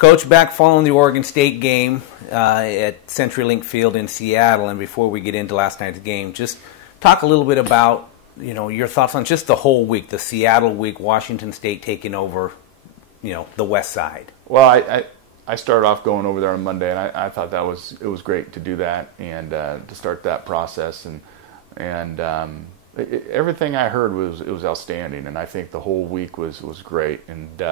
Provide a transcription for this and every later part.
Coach, back following the Oregon State game at CenturyLink Field in Seattle, and before we get into last night's game, just talk a little bit about your thoughts on just the whole week, the Seattle week, Washington State taking over, the West Side. Well, I started off going over there on Monday, and I thought it was great to do that and to start that process, and everything I heard was outstanding, and I think the whole week was great, and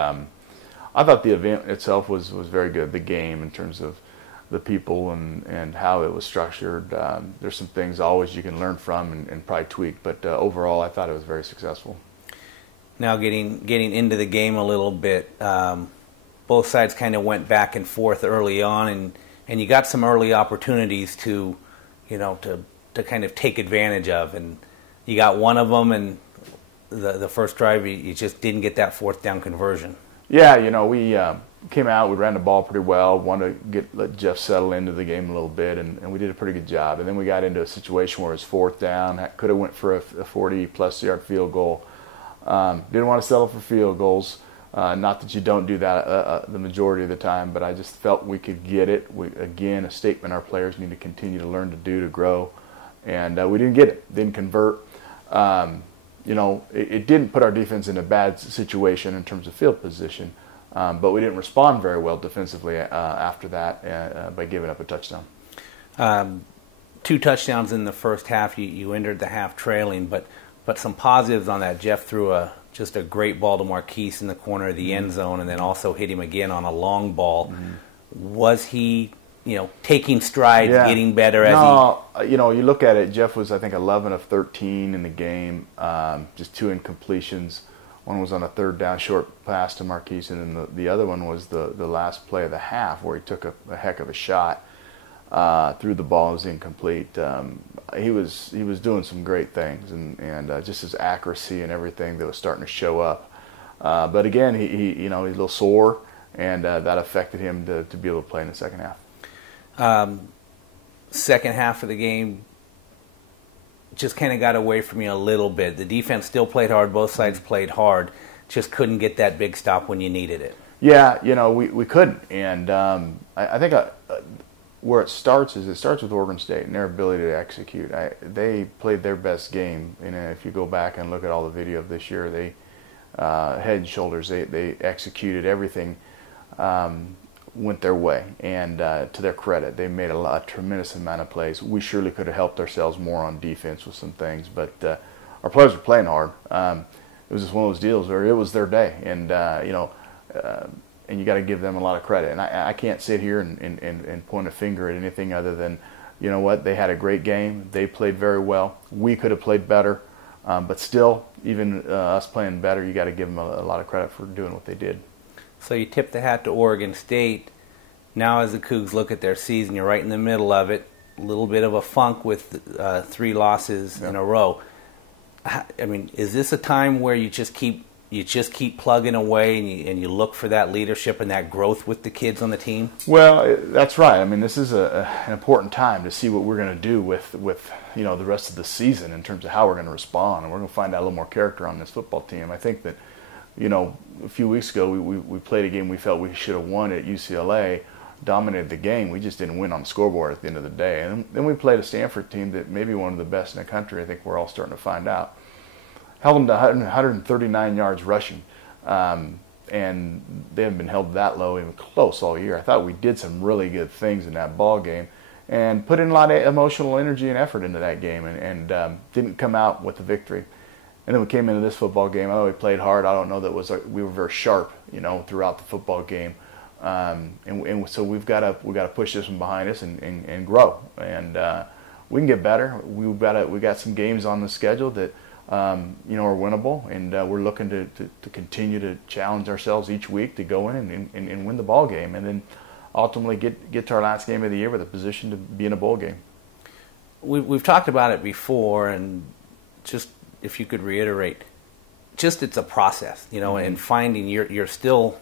I thought the event itself was very good. The game, in terms of the people and how it was structured, there's some things always you can learn from and probably tweak, but overall I thought it was very successful. Now getting into the game a little bit, both sides kind of went back and forth early on, and you got some early opportunities to kind of take advantage of, and you got one of them, and the first drive you just didn't get that fourth down conversion. Yeah, we came out, we ran the ball pretty well, wanted to let Jeff settle into the game a little bit, and we did a pretty good job. And then we got into a situation where it was fourth down, could have went for a 40-plus yard field goal. Didn't want to settle for field goals. Not that you don't do that the majority of the time, but I just felt we could get it. Again, a statement our players need to continue to learn to do to grow. And we didn't get it, didn't convert. It didn't put our defense in a bad situation in terms of field position, but we didn't respond very well defensively after that by giving up a touchdown. 2 touchdowns in the first half. You entered the half trailing, but some positives on that. Jeff threw just a great ball to Marquise in the corner of the end zone, and then also hit him again on a long ball. Mm-hmm. Was he taking strides, getting better you look at it, Jeff was, I think, 11 of 13 in the game, just 2 incompletions. One was on a third down short pass to Marquise, and then the other one was the last play of the half where he took a heck of a shot, threw the ball, it was incomplete. He was doing some great things, and just his accuracy and everything that was starting to show up. But again, he's a little sore, and that affected him to be able to play in the second half. Second half of the game just kind of got away from you a little bit. The defense still played hard. Both sides played hard. Just couldn't get that big stop when you needed it. Yeah, we couldn't. And I think where it starts with Oregon State and their ability to execute. They played their best game. If you go back and look at all the video of this year, they head and shoulders. They executed everything. Went their way, and to their credit, they made a tremendous amount of plays. We surely could have helped ourselves more on defense with some things, but our players were playing hard. It was just one of those deals where it was their day, and and you got to give them a lot of credit. And I can't sit here and point a finger at anything other than, they had a great game. They played very well. We could have played better, but still, even us playing better, you got to give them a lot of credit for doing what they did. So you tip the hat to Oregon State. Now as the Cougs look at their season, you're right in the middle of it. A little bit of a funk with 3 losses in a row. I mean, is this a time where you just keep plugging away and you look for that leadership and that growth with the kids on the team? Well, that's right. I mean, this is an important time to see what we're going to do with the rest of the season in terms of how we're going to respond, and we're going to find out a little more character on this football team. I think that a few weeks ago, we played a game we felt we should have won at UCLA, dominated the game. We just didn't win on the scoreboard at the end of the day. And then we played a Stanford team that may be one of the best in the country. I think we're all starting to find out. Held them to 139 yards rushing, and they haven't been held that low, even close, all year. I thought we did some really good things in that ball game and put in a lot of emotional energy and effort into that game, and didn't come out with the victory. And then we came into this football game. We played hard. I don't know that we were very sharp, throughout the football game. And so we've got to push this one behind us and grow. And we can get better. We got some games on the schedule that are winnable, and we're looking to continue to challenge ourselves each week to go in and win the ball game, and then ultimately get to our last game of the year with a position to be in a bowl game. We've talked about it before, and just if you could reiterate, just it's a process, and finding you're still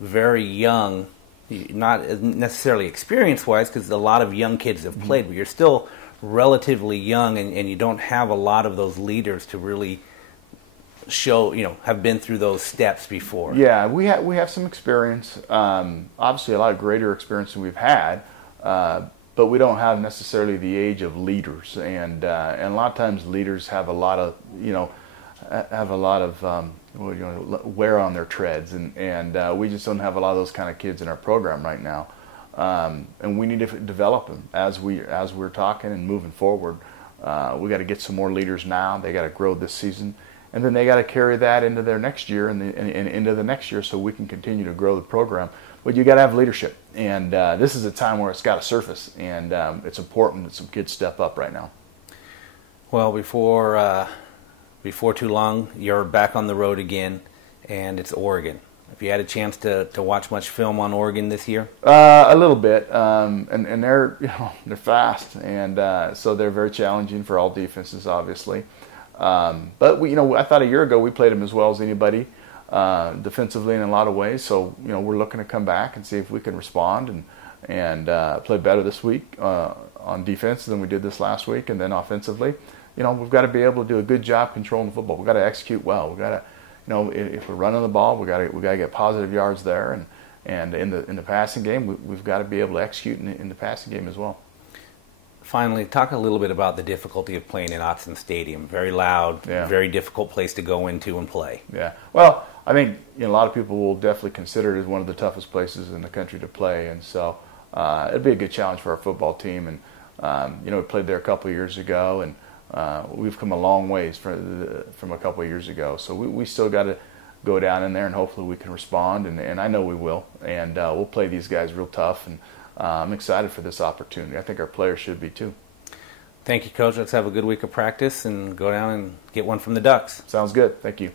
very young, not necessarily experience-wise, because a lot of young kids have played, but you're still relatively young, and you don't have a lot of those leaders to really have been through those steps before. Yeah, we have some experience. Obviously, a lot of greater experience than we've had, but we don't have necessarily the age of leaders. And a lot of times, leaders have a lot of wear on their treads, and we just don't have a lot of those kind of kids in our program right now. And we need to develop them as we're talking and moving forward. We got to get some more leaders now. They got to grow this season, and then they got to carry that into their next year and into the next year, so we can continue to grow the program. But you got to have leadership, and this is a time where it's got to surface, and it's important that some kids step up right now. Well, before too long, you're back on the road again, and it's Oregon. Have you had a chance to watch much film on Oregon this year? A little bit, and they're they're fast, and so they're very challenging for all defenses, obviously. But I thought a year ago we played them as well as anybody defensively in a lot of ways. So we're looking to come back and see if we can respond and play better this week on defense than we did this last week, and then offensively, we've got to be able to do a good job controlling the football. We've got to execute well. We've got to. If we're running the ball, we got to get positive yards there, and in the passing game, we've got to be able to execute in the passing game as well. Finally, talk a little bit about the difficulty of playing in Autzen Stadium. Very loud, very difficult place to go into and play. Yeah. Well, I think a lot of people will definitely consider it as one of the toughest places in the country to play, and so it'd be a good challenge for our football team. And we played there a couple of years ago, and we've come a long ways from a couple of years ago. So we still got to go down in there, and hopefully we can respond, and I know we will. And we'll play these guys real tough, and I'm excited for this opportunity. I think our players should be too. Thank you, Coach. Let's have a good week of practice and go down and get one from the Ducks. Sounds good. Thank you.